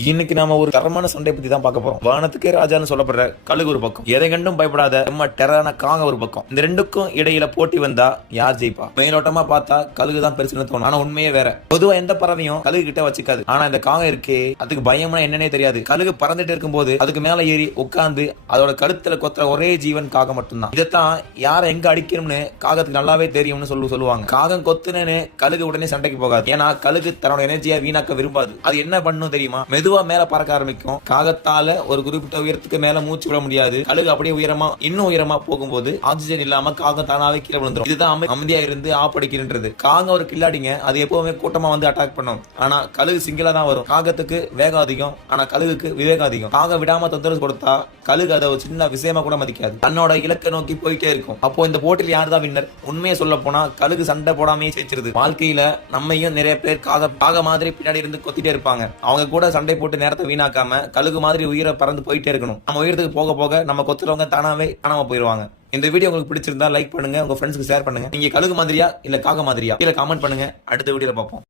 இன்னைக்கு நாம ஒரு தரமான சண்டை பத்தி தான் பார்க்க போறோம். வானத்துக்கே ராஜான்னு சொல்லப்படுற கழுகு ஒரு பக்கம். எதை கண்டும் பயப்படாத நம்ம டெரான காங்க ஒரு பக்கம். இந்த ரெண்டுக்கும் இடையில போட்டி வந்தா யார் ஜெயிப்பா? மேலோட்டமா பார்த்தா கழுகு தான் பெருசுன்னு தோணும். ஆனா உண்மையே வேற. பொதுவா எந்த பறவையும் கழுகு கிட்ட வச்சுக்காது. ஆனா இந்த காகம் இருக்கே அதுக்கு பயம்னா என்னன்னே தெரியாது. கழுகு பறந்துட்டு இருக்கும்போது அதுக்கு மேல ஏறி உட்கார்ந்து அதோட கழுத்துல கொத்துற ஒரே ஜீவன் காகம் மட்டும்தான். இதைத்தான் யாரை எங்க அடிக்கணும்னு காகத்துக்கு நல்லாவே தெரியும்னு சொல்லு சொல்லுவாங்க. காகம் கொத்துனேன்னு கழுகு உடனே சண்டைக்கு போகாது. ஏன்னா கழுகு தன்னோட எனர்ஜியை வீணாக்க விரும்பாது. அது என்ன பண்ணும் தெரியுமா? மெதுவா மேல பறக்க ஆரம்பிக்கும். காகத்தால ஒரு குறிப்பிட்ட உயரத்துக்கு மேல மூச்சு விட முடியாது. கழுகு அப்படியே உயரமா இன்னும் உயரமா போகும்போது ஆக்சிஜன் இல்லாம காகம் தானாவே கீழே விழுந்துரும். இதுதான் அமைதியா இருந்து ஆப்படிக்கின்றது காகம் ஒரு கில்லாடிங்க. அது எப்பவுமே கூட்டமா வந்து அட்டாக் பண்ணும். ஆனா கழுகு சிங்கிளா தான் வரும். காகத்துக்கு வேகம் அதிகம். ஆனா கழுகுக்கு விவேகம் அதிகம். காகம் விடாம தொந்தரவு கொடுத்தா கழுகு அதை ஒரு சின்ன விஷயமா கூட மதிக்காது. தன்னோட இலக்கை நோக்கி போயிட்டே இருக்கும். அப்போ இந்த போட்டியில் யார் தான் வின்னர் உண்மையை சொல்ல போனா கழுகு சண்டை போடாமையே ஜெயிச்சிருது. வாழ்க்கையில நம்மையும் நிறைய பேர் காக காக மாதிரி பின்னாடி இருந்து கொத்திட்டே இருப்பாங்க. அவங்க கூட சண்டை போட்டு நேரத்தை வீணாக்காம கழுகு மாதிரி உயிரை பறந்து போயிட்டே இருக்கணும். நம்ம உயரத்துக்கு போக போக நம்ம கொத்துறவங்க தானாவே காணாம போயிருவாங்க. இந்த வீடியோ உங்களுக்கு பிடிச்சிருந்தா லைக் பண்ணுங்க உங்க ஃப்ரெண்ட்ஸ்க்கு ஷேர் பண்ணுங்க. நீங்க கழுகு மாதிரியா இல்ல காக மாதிரியா? இல்ல கமெண்ட் பண்ணுங்க. அடுத்த வீடியோல பார்ப்போம்.